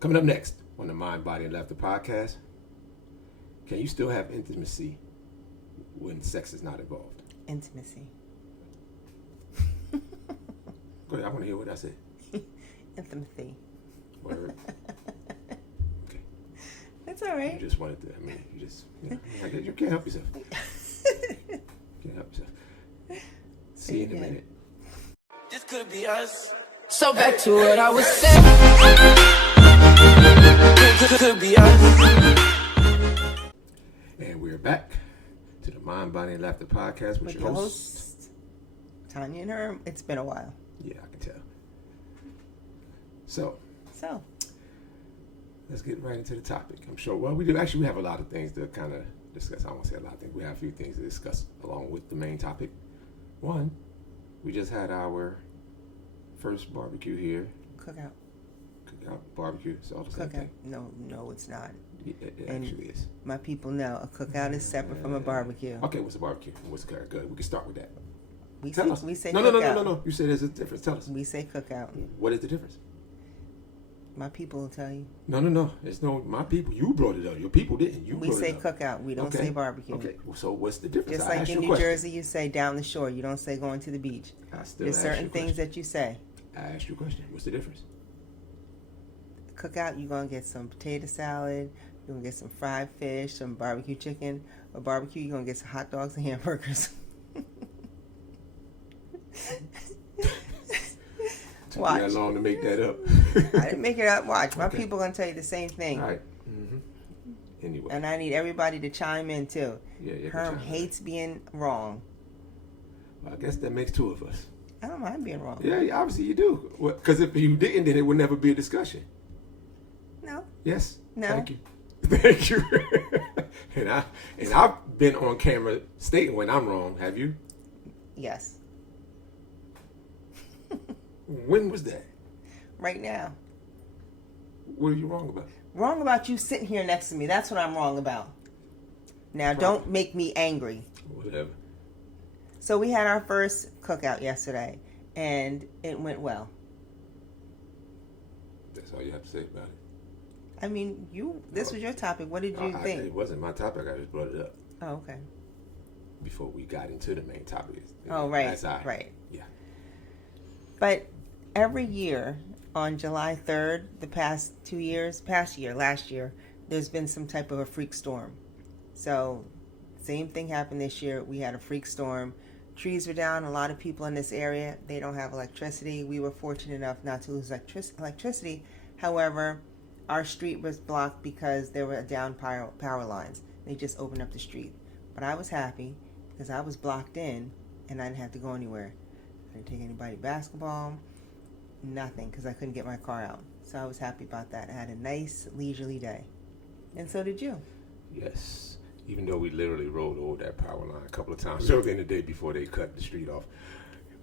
Coming up next on the Mind, Body, and Laughter podcast, can you still have intimacy when sex is not involved? Intimacy. Go ahead, I want to hear what I said. Intimacy. Word. Okay. That's all right. You just wanted to, you can't help yourself. Can't help yourself. See you in a minute. This could be us. So back to what I was saying. Could be us. And we're back to the Mind, Body, and Laughter podcast with your host, Tanya and Herm. It's been a while. Yeah, I can tell. So let's get right into the topic. I'm sure. Well, we have a lot of things to kind of discuss. I won't say a lot of things. We have a few things to discuss along with the main topic. One, we just had our first barbecue here. Cookout. Barbecue. It's all the same thing. No, it's not. It actually is. My people know a cookout is separate from a barbecue. Okay, what's a barbecue? What's good? We can start with that. We Tell us. We say no. cookout. No. You said there's a difference. Tell us. We say cookout. What is the difference? My people will tell you. No. It's no my people. You brought it up. Your people didn't. We say cookout. We don't say barbecue. Okay. So what's the difference? Just like in New Jersey, you say down the shore. You don't say going to the beach. There's certain things that you say. I asked you a question. What's the difference? Cookout, you're going to get some potato salad. You're going to get some fried fish, some barbecue chicken. Or barbecue, you're going to get some hot dogs and hamburgers. Took me that long to make that up. I didn't make it up. Watch. My people are going to tell you the same thing. All right. Mm-hmm. Anyway. And I need everybody to chime in, too. Yeah. Herm hates being wrong. Well, I guess that makes two of us. I don't mind being wrong. Yeah, obviously you do. Because if you didn't, then it would never be a discussion. No. Yes? No. Thank you. Thank you. and I've been on camera stating when I'm wrong. Have you? Yes. When was that? Right now. What are you wrong about? Wrong about you sitting here next to me. That's what I'm wrong about. Now, don't make me angry. Whatever. So we had our first cookout yesterday, and it went well. That's all you have to say about it. I mean, this was your topic. What did you think? It wasn't my topic. I just brought it up. Oh, okay. Before we got into the main topic. Oh, right. Right. Yeah. But every year on July 3rd, last year, there's been some type of a freak storm. So, same thing happened this year. We had a freak storm. Trees were down. A lot of people in this area, they don't have electricity. We were fortunate enough not to lose electricity. However, our street was blocked because there were down power lines. They just opened up the street. But I was happy because I was blocked in and I didn't have to go anywhere. I didn't take anybody basketball, nothing, because I couldn't get my car out. So I was happy about that. I had a nice, leisurely day. And so did you. Yes. Even though we literally rode over that power line a couple of times early in the day before they cut the street off.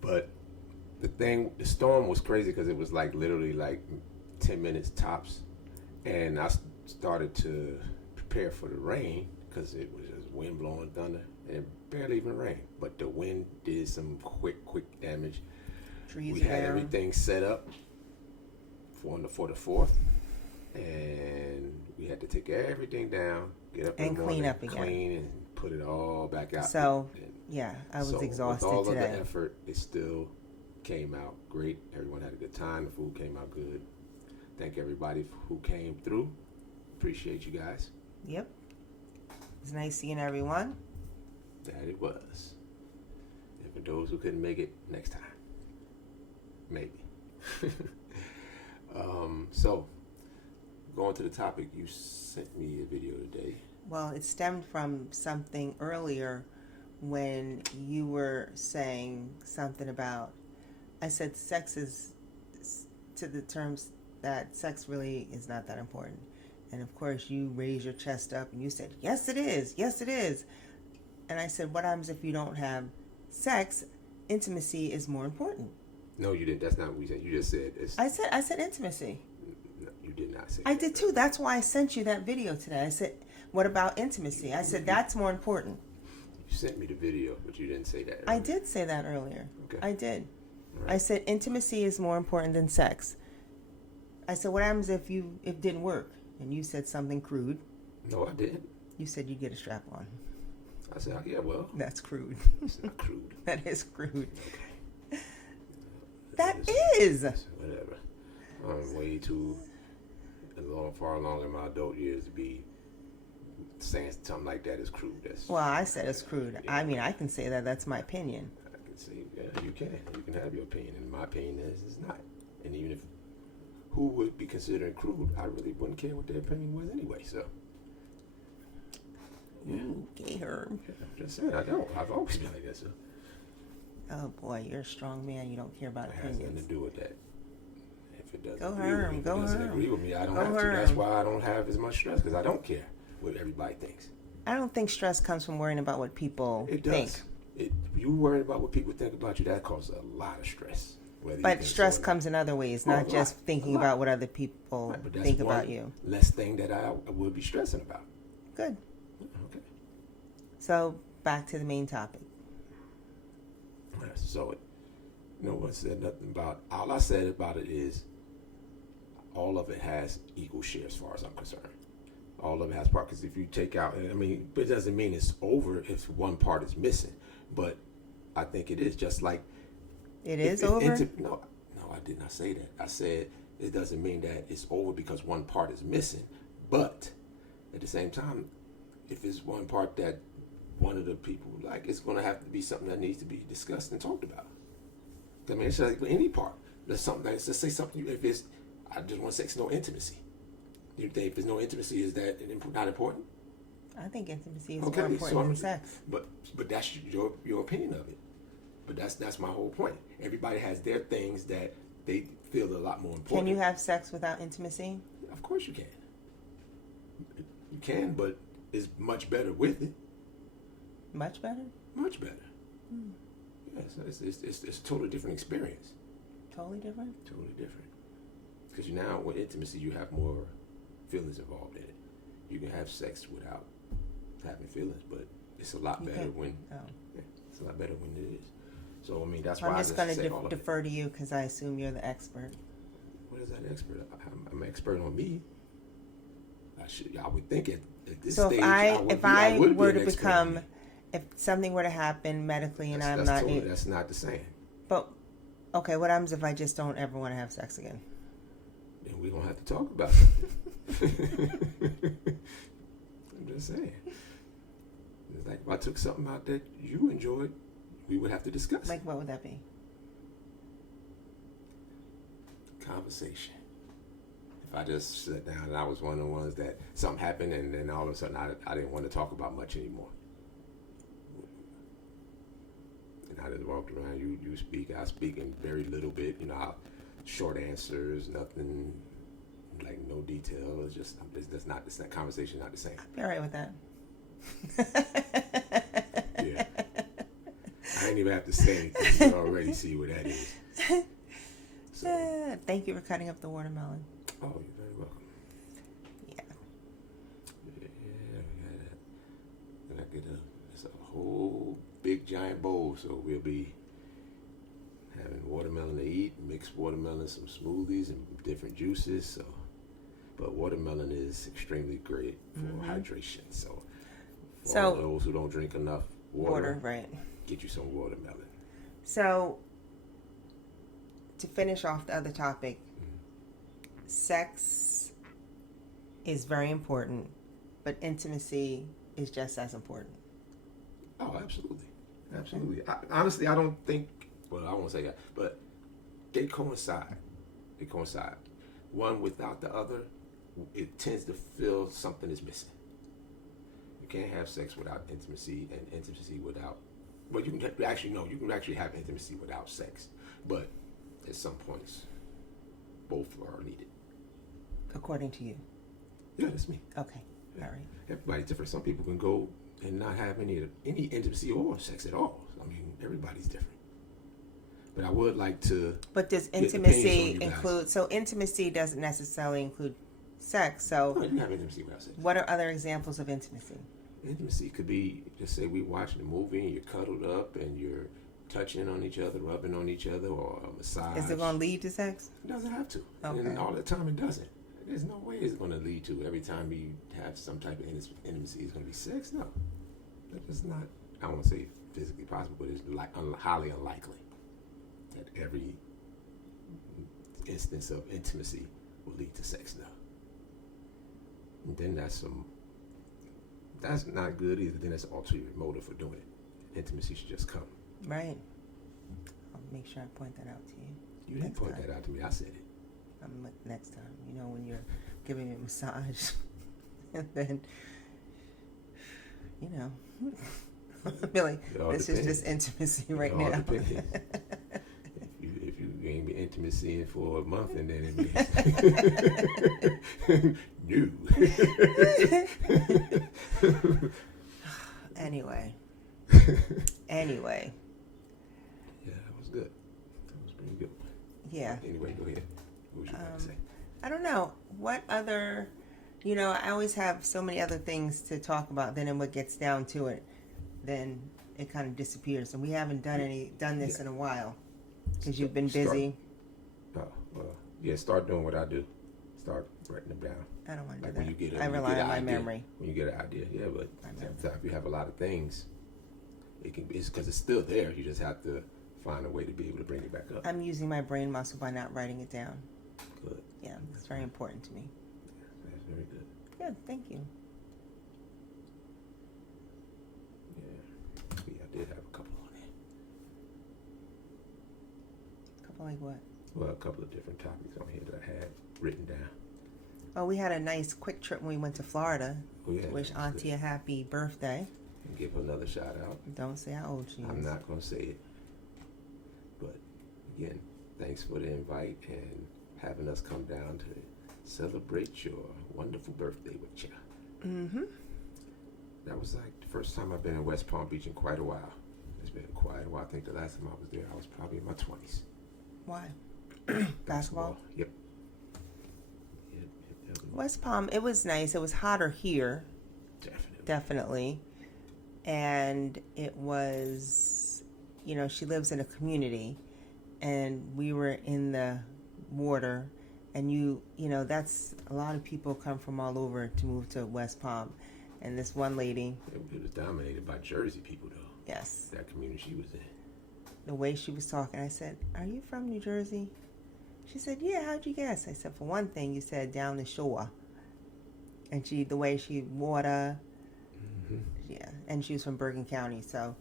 But the storm was crazy because it was literally 10 minutes tops. And I started to prepare for the rain because it was just wind blowing thunder and it barely even rained. But the wind did some quick damage. We had everything set up for the 4th. And we had to take everything down, get up in the morning, clean and put it all back out. So, I was exhausted today. With all of the effort, it still came out great. Everyone had a good time. The food came out good. Thank everybody who came through. Appreciate you guys. Yep. It was nice seeing everyone. That it was. And for those who couldn't make it, next time. Maybe. So, going to the topic, you sent me a video today. Well, it stemmed from something earlier when you were saying something about, I said sex is, to the terms that sex really is not that important. And of course you raised your chest up and you said, yes it is, yes it is. And I said, what happens if you don't have sex? Intimacy is more important. No, you didn't. That's not what we said. You just said it's... I said intimacy. No, you did not say I did too. That's why I sent you that video today. I said, what about intimacy? I said, that's more important. You sent me the video, but you didn't say that earlier. I did say that earlier. Okay. I did. Right. I said intimacy is more important than sex. I said, what happens if it didn't work? And you said something crude. No, I didn't. You said you get a strap on. I said, yeah, well. That's crude. It's not crude. That is crude. Okay. That is. Whatever. I'm way too far along in my adult years to be saying something like that is crude. Well, I said it's crude. Yeah. I mean, I can say that. That's my opinion. I can say, yeah, you can. You can have your opinion. And my opinion is it's not. And even if who would be considered crude, I really wouldn't care what their opinion was anyway. So, yeah. Ooh, gay Herb. Yeah, I'm just saying, I don't. I've always been like that, so. Oh boy, you're a strong man. You don't care about opinions. It has nothing to do with that. If it doesn't, go Herb. Go doesn't Herb. agree with me, I don't go have to. Herb. That's why I don't have as much stress because I don't care what everybody thinks. I don't think stress comes from worrying about what people it does. think. You worry about what people think about you, that causes a lot of stress. But stress comes in other ways, not just thinking about what other people think about you. Less thing that I would be stressing about. Good. Okay. So back to the main topic. So, no one said nothing about. All I said about it is, all of it has equal share as far as I'm concerned. All of it has part. Because if you take out, I mean, it doesn't mean it's over if one part is missing. But I think it is just like. It is over? No, I did not say that. I said it doesn't mean that it's over because one part is missing. But at the same time, if it's one part that one of the people like, it's going to have to be something that needs to be discussed and talked about. I mean, it's like any part. There's something. Let's say something. If it's, I just want to say it's no intimacy. You think if there's no intimacy, is that not important? I think intimacy is more important than sex. But that's your opinion of it. But that's my whole point. Everybody has their things that they feel a lot more important. Can you have sex without intimacy? Of course you can. You can, but it's much better with it. Much better? Much better. Yeah, so it's a totally different experience. Totally different? Totally different. Because now with intimacy, you have more feelings involved in it. You can have sex without having feelings, but it's a lot better when. Yeah, it's a lot better when it is. So I mean, that's why I'm just going to defer to you because I assume you're the expert. What is that expert? I'm an expert on me. I would think at this so stage. If I were to become, if something were to happen medically and I'm not, that's not the same. But okay, what happens if I just don't ever want to have sex again? Then we don't have to talk about it. I'm just saying. It's like if I took something out that you enjoyed, we would have to discuss. Like what would that be? Conversation. If I just sat down and I was one of the ones that something happened and then all of a sudden I didn't want to talk about much anymore. And I just walked around, you speak, I speak in very little bit, short answers, nothing, like no detail. It's just, that's not the same, conversation not the same. I'd be all right with that. Yeah. I didn't even have to say anything. You already see what that is. So. Thank you for cutting up the watermelon. Oh, you're very welcome. Yeah. Yeah, we got to get it's a whole big giant bowl, so we'll be having watermelon to eat, mixed watermelon, some smoothies and different juices. So, but watermelon is extremely great for hydration. So, for all those who don't drink enough water, right? Get you some watermelon. So, to finish off the other topic, sex is very important, but intimacy is just as important. Oh, absolutely. Absolutely. Honestly, I don't think, well, I won't say that, but they coincide. One without the other, it tends to feel something is missing. You can't have sex without intimacy and intimacy without, well, you can actually have intimacy without sex, but at some points, both are needed. According to you? Yeah, that's me. Okay, yeah. All right. Everybody's different. Some people can go and not have any intimacy or sex at all. I mean, everybody's different. But I would like to. But does intimacy include? So intimacy doesn't necessarily include sex. So no, you can have intimacy without sex. What are other examples of intimacy? Intimacy could be, just say we watching a movie and you're cuddled up and you're touching on each other, rubbing on each other, or a massage. Is it going to lead to sex? It doesn't have to. Okay. And all the time it doesn't. There's no way it's going to lead to every time you have some type of intimacy it's going to be sex. No. That's just not, I don't want to say physically possible, but it's highly unlikely that every instance of intimacy will lead to sex. No. And then that's not good either. Then that's an ulterior motive for doing it. Intimacy should just come. Right. I'll make sure I point that out to you. You didn't point that out to me. I said it. Next time, when you're giving me a massage, and then, Billy, this is just intimacy right now. If you gave me intimacy for a month and then it new. Anyway. Yeah, that was good. That was pretty good. Yeah. Anyway, go ahead. What was you about to say? I don't know. What other, I always have so many other things to talk about. Then when it gets down to it, then it kind of disappears. And we haven't done this in a while because you've been busy. Start doing what I do. Start writing them down. I don't want to When do you that. I rely on my memory. When you get an idea, yeah, but if you have a lot of things, it's because it's still there. You just have to find a way to be able to bring it back up. I'm using my brain muscle by not writing it down. Good. Yeah, it's very important to me. That's very good. Good, thank you. Yeah, I did have a couple on there. A couple like what? Well, a couple of different topics on here that I had written down. Well, we had a nice quick trip when we went to Florida. Oh, yeah, to wish Auntie a happy birthday. And give her another shout out. Don't say how old she is. I'm not going to say it. But again, thanks for the invite and having us come down to celebrate your wonderful birthday with you. Mm-hmm. That was like the first time I've been in West Palm Beach in quite a while. It's been quite a while. I think the last time I was there, I was probably in my 20s. Why? Basketball? Yep. West Palm, it was nice. It was hotter here. Definitely. And it was, she lives in a community, and we were in the water, and that's a lot of people come from all over to move to West Palm. And this one lady, it was dominated by Jersey people, though. Yes. That community she was in. The way she was talking, I said, "Are you from New Jersey?" She said, "Yeah, how'd you guess?" I said, "For one thing, you said down the shore." And the way she water, yeah, and she was from Bergen County, so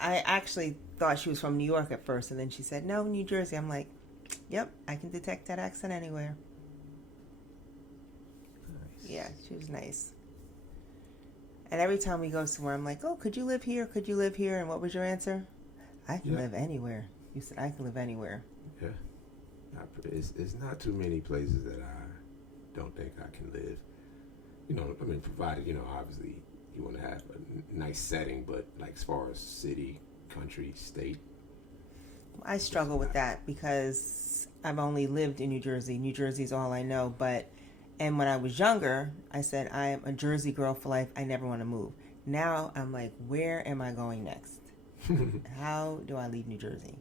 I actually thought she was from New York at first, and then she said, "No, New Jersey." I'm like, "Yep, I can detect that accent anywhere." Nice. Yeah, she was nice. And every time we go somewhere, I'm like, "Oh, could you live here? Could you live here?" And what was your answer? "I can live anywhere." You said, "I can live anywhere." Yeah. It's not too many places that I don't think I can live. Provided, obviously you want to have a nice setting, but like as far as city, country, state. I struggle with that because I've only lived in New Jersey. New Jersey's all I know, and when I was younger, I said, I am a Jersey girl for life. I never want to move. Now I'm like, where am I going next? How do I leave New Jersey?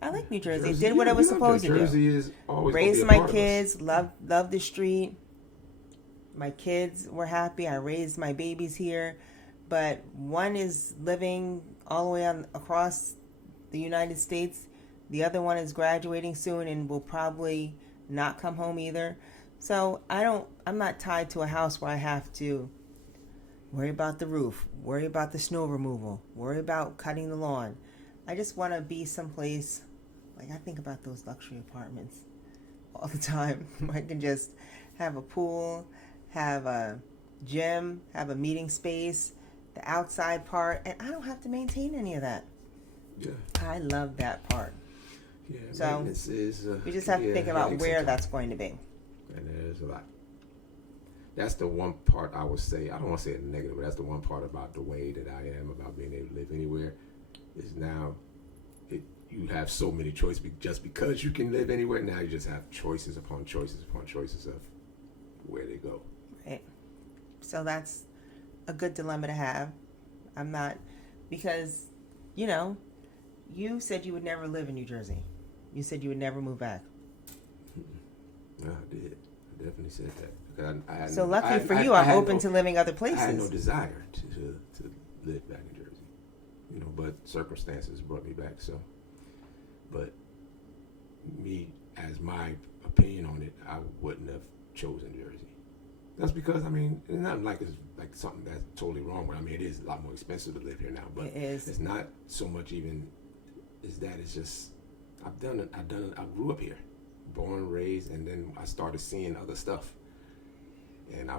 I like New Jersey. Did what I was supposed to do. Jersey is always raised my kids. Loved the street. My kids were happy. I raised my babies here, but one is living all the way across the United States. The other one is graduating soon and will probably not come home either. So I'm not tied to a house where I have to worry about the roof, worry about the snow removal, worry about cutting the lawn. I just want to be someplace. Like, I think about those luxury apartments all the time. I can just have a pool, have a gym, have a meeting space, the outside part, and I don't have to maintain any of that. Yeah. I love that part. Yeah, so is, we just have to think about where that's going to be. And there's a lot. That's the one part I would say, I don't want to say it negative, but that's the one part about the way that I am about being able to live anywhere, is now you have so many choices. Just because you can live anywhere, now you just have choices upon choices upon choices of where they go. Right. So that's a good dilemma to have. I'm not, because You know, you said you would never live in New Jersey. You said you would never move back. No, I did. I definitely said that. So lucky for you, I'm open to living other places. I had no desire to live back in Jersey, you know, but circumstances brought me back. So, but me, as my opinion on it, I wouldn't have chosen Jersey. That's because, I mean, it's not like it's like something that's totally wrong with it. I mean, it is a lot more expensive to live here now, but it is. It's not so much even is that, it's just, I've done it. I grew up here, born, raised, and then I started seeing other stuff. And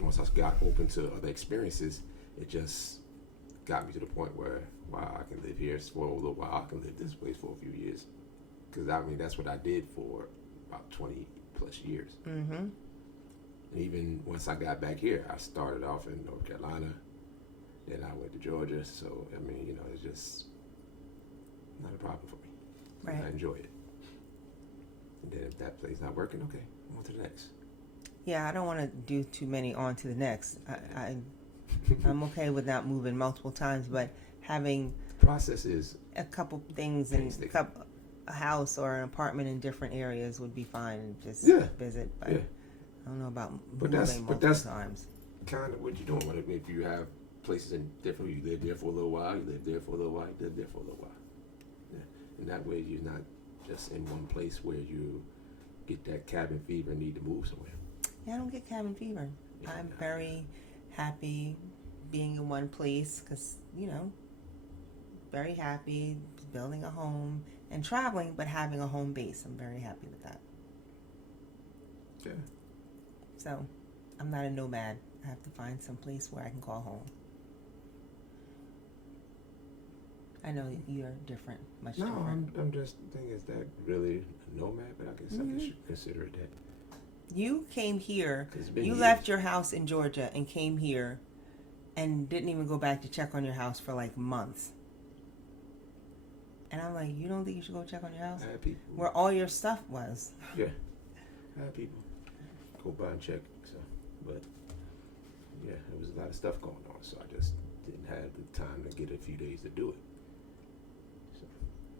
once I got open to other experiences, it just got me to the point where, wow, I can live here for a little while. I can live this place for a few years. Because, I mean, that's what I did for about 20 plus years. Mm-hmm. And even once I got back here, I started off in North Carolina. Then I went to Georgia. So, I mean, you know, it's just not a problem for me. Right. I enjoy it. And then if that place not working, okay, on to the next. Yeah, I don't want to do too many on to the next. I'm okay with not moving multiple times, but having Process is a couple things in painstaking. a house or an apartment in different areas would be fine and just visit. But Yeah. I don't know about But moving multiple times. kind of what you're doing. If you have places in different, you live there for a little while, you live there for a little while, you live there for a little while. Yeah. And that way you're not just in one place where you get that cabin fever and need to move somewhere. Yeah, I don't get cabin fever. Yeah. I'm very happy being in one place because, you know, very happy building a home and traveling, but having a home base. I'm very happy with that. Yeah. So I'm not a nomad. I have to find some place where I can call home. I know you're different, much No, different. I'm just thinking, is that really a nomad? But I guess I should consider it that. You came here, 'Cause it's been you years. left your house in Georgia and came here and didn't even go back to check on your house for like months. And I'm like, you don't think you should go check on your house? I had people. Where all your stuff was. Yeah. I had people go by and check. So, but yeah, there was a lot of stuff going on, so I just didn't have the time to get a few days to do it. So,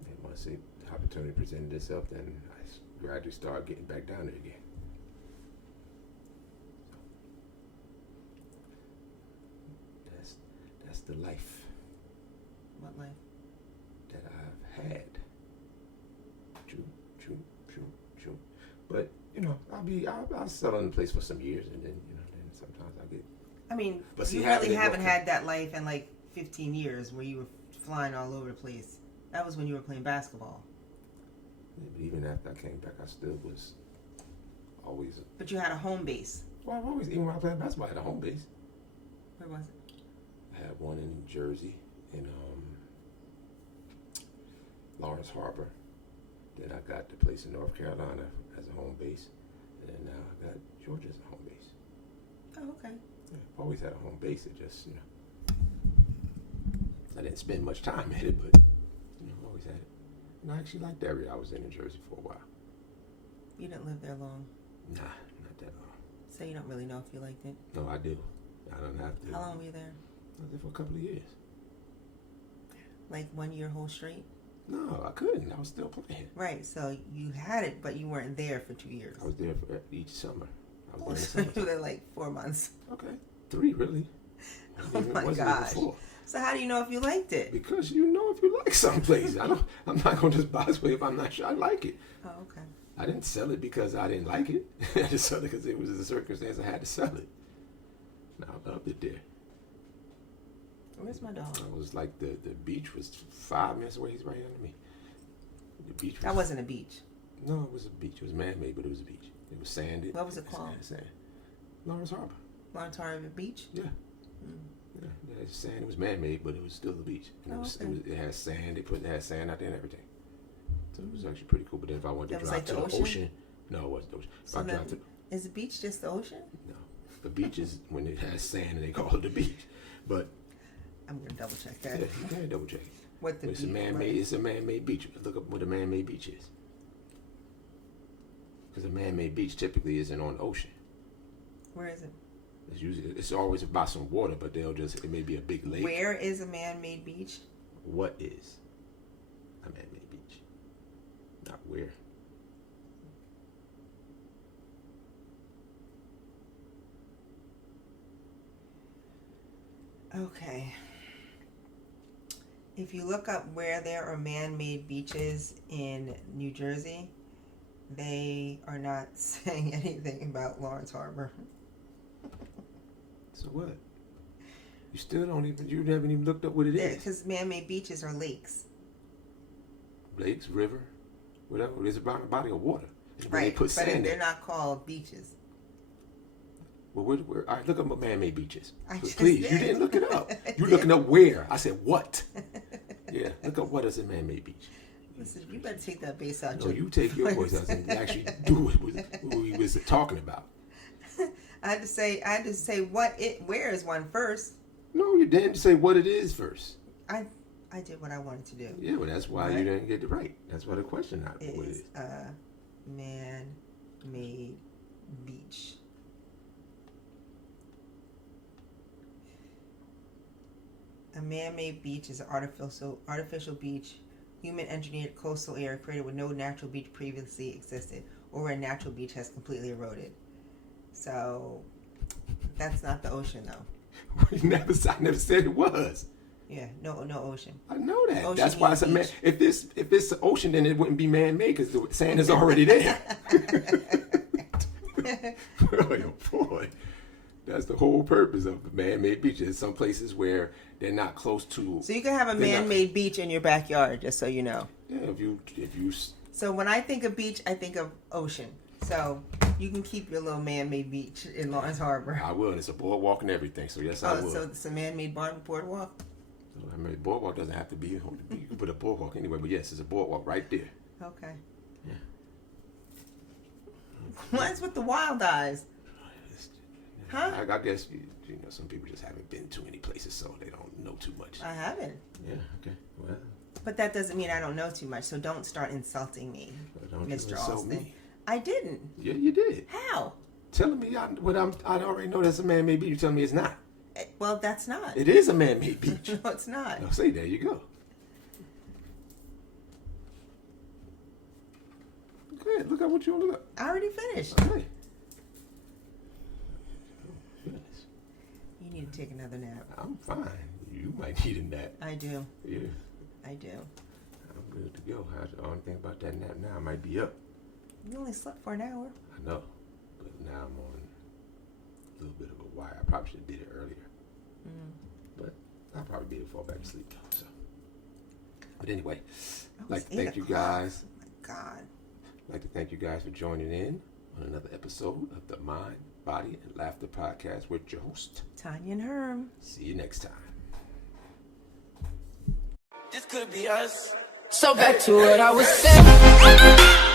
and once the opportunity presented itself, then I gradually started getting back down there again. So, that's the life What life? that I've had. True. But you know, I'll settle in the place for some years, and then you know, then sometimes I get. I mean, But see, you having really it haven't go- had that life in like 15 years where you were flying all over the place. That was when you were playing basketball. But even after I came back, I still was always. But you had a home base. Well, I've always, even when I played basketball, I had a home base. Where was it? I had one in Jersey, in Lawrence Harbor. Then I got the place in North Carolina as a home base, and then now I got Georgia as a home base. Oh, okay. Yeah, I've always had a home base. It just, you know, I didn't spend much time at it, but you know, I always had it. And I actually liked the area I was in Jersey for a while. You didn't live there long, Nah, not that long. so you don't really know if you liked it. No, I do. I don't have to. How long were you there? I was there for a couple of years. Like 1 year whole straight? No, I couldn't. I was still playing. Right, so you had it, but you weren't there for 2 years. I was there for each summer. I was Oh, there so in the you summer. were like 4 months. Okay, 3 really. Oh Even- my wasn't gosh. even 4. So how do you know if you liked it? Because you know if you like someplace. I'm not gonna just buy this way if I'm not sure I like it. Oh, okay. I didn't sell it because I didn't like it. I just sold it because it was a circumstance I had to sell it. And I loved it there. Where's my dog? I was like the beach was 5 minutes away. He's right under me. The beach was, That wasn't a beach. No, it was a beach. It was man-made, but it was a beach. It was sanded. What was it called? Sand. Lawrence Harbor. Lawrence Harbor Beach? Yeah. Yeah, it had sand. It was man-made, but it was still the beach. And Oh, it had sand. It had sand out there and everything. So it was actually pretty cool. But then if I wanted to That was drive like to the the ocean? ocean, no, it wasn't the ocean. If So I then, drive to, is the beach just the ocean? no, the beach is when it has sand and they call it the beach. But I'm gonna double check yeah, that. you can double check. What the But it's a beach? man-made. It's a man-made beach. Look up what a man-made beach is. Because a man-made beach typically isn't on the ocean. Where is it? It's always about some water, but it may be a big lake. Where is a man-made beach? What is a man-made beach? Not where. Okay. If you look up where there are man-made beaches in New Jersey, they are not saying anything about Lawrence Harbor. So what? You still don't even, you haven't even looked up what it is. Because man-made beaches are lakes. Lakes, river, whatever. It's about a body of water. And Right, they put but sand they're in. not called beaches. Well, where, all right, look up man-made beaches. I just Please, did. you didn't look it up. I You're did. looking up where. I said what? Yeah, look up what is a man-made beach. Listen, you better take that bass out. No, you take your voice out and actually do what we was talking about. I had to say where is one first. No, you didn't say what it is first. I did what I wanted to do. Yeah, well, that's why you didn't get it right. That's why the question not It what it is is. a man-made beach. A man-made beach is an artificial beach, human-engineered coastal area created where no natural beach previously existed, or where a natural beach has completely eroded. So that's not the ocean, though. I never said it was. Yeah, no ocean. I know that. Ocean That's why means it's a man. beach. If it's the ocean, then it wouldn't be man-made because the sand is already there. Oh boy, that's the whole purpose of the man-made beaches. Some places where they're not close to. So you can have a man-made beach in your backyard, just so you know. Yeah, if you. So when I think of beach, I think of ocean. So you can keep your little man-made beach in Lawrence Harbor. I will, and it's a boardwalk and everything. So yes, I will. So it's a man-made boardwalk. I mean, boardwalk doesn't have to be. You can put a boardwalk anyway, but yes, it's a boardwalk right there. Okay. Yeah. What's with the wild eyes? Huh? I guess you know some people just haven't been too many places, so they don't know too much. I haven't. Yeah. Okay. Well. But that doesn't mean I don't know too much. So don't start insulting me, Don't you Mr. insult Austin. me. I didn't. Yeah, you did. How? Telling me I already know that's a man-made beach. You telling me it's not. Well, that's not. It is a man-made beach. No, it's not. I'll say there you go. Go ahead, look up what you want to look up. I already finished. Okay. Goodness. You need to take another nap. I'm fine. You might need a nap. I do. Yeah. I do. I'm good to go. I don't think about that nap now. I might be up. You only slept for an hour. I know. But now I'm on a little bit of a wire. I probably should have did it earlier. But I'll probably be able to fall back to sleep. So. But anyway, I'd like to thank you guys. Oh my God. I'd like to thank you guys for joining in on another episode of the Mind, Body, and Laughter Podcast with your host, Tanya and Herm. See you next time. This could be us. So back to what I was saying.